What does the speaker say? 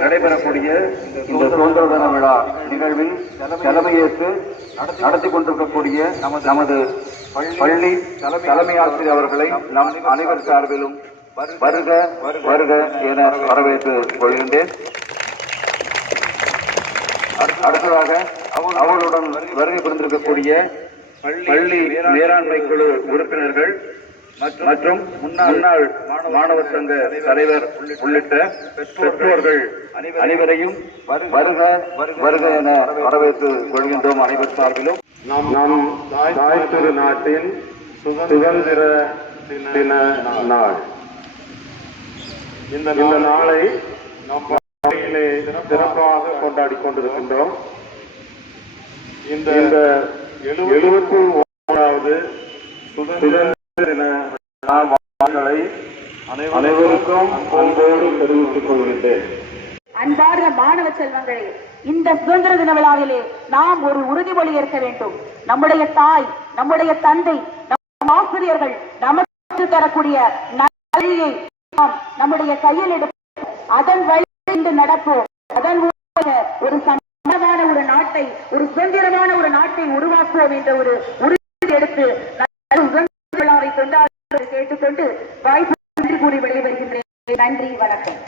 நடைபெறக்கூடிய இந்த சுதந்திர தின விழா நிகழ்வில் தலைமையேற்று நடத்தி கொண்டிருக்கக்கூடிய நமது பள்ளி தலைமை ஆசிரியர் அவர்களை நம் அனைவர் சார்பிலும் வருக வருக என வரவேற்றுக் கொள்கின்றேன். அடுத்ததாக அவர்களுடன் வருகை புரிந்திருக்கக்கூடிய பள்ளி மேலாண்மை குழு உறுப்பினர்கள் மற்றும் முன்னாள் மாணவர் சங்க தலைவர் உள்ளிட்ட பெற்றோர்கள் அனைவரையும் வருக வருக என வரவேற்றுக் கொள்கின்றோம். அனைவர் சார்பிலும் நம் தாய் திரு நாட்டின் சுதந்திர தின நாள். இந்த நாளை நம் பள்ளியிலே சிறப்பாக கொண்டாடி கொண்டிருக்கின்றோம். இந்த 71வது சுதந்திர தின வாழ்த்துக்களை அனைவருக்கும் அன்போடு தெரிவித்துக் கொள்கின்றேன். அன்பார்ந்த மாணவ செல்வங்களே, இந்த சுதந்திர தின விழாவிலே நாம் ஒரு உறுதிமொழி ஏற்க வேண்டும். நம்முடைய தாய், நம்முடைய தந்தை, நம் ஆசிரியர்கள் நமக்கு தரக்கூடிய நன்மையை நாம் நம்முடைய கையில் எடுப்போம். அதன் வழி நடப்போம். அதன் ஒரு சமாதான ஒரு நாட்டை, ஒரு சுதந்திரமான ஒரு நாட்டை உருவாக்குவோம் என்ற ஒரு உறுதி எடுத்து விழாவை கொண்டாட கேட்டுக்கொண்டு வாய்ப்பு நன்றி கூறி வெளிவருகின்றேன். நன்றி, வணக்கம்.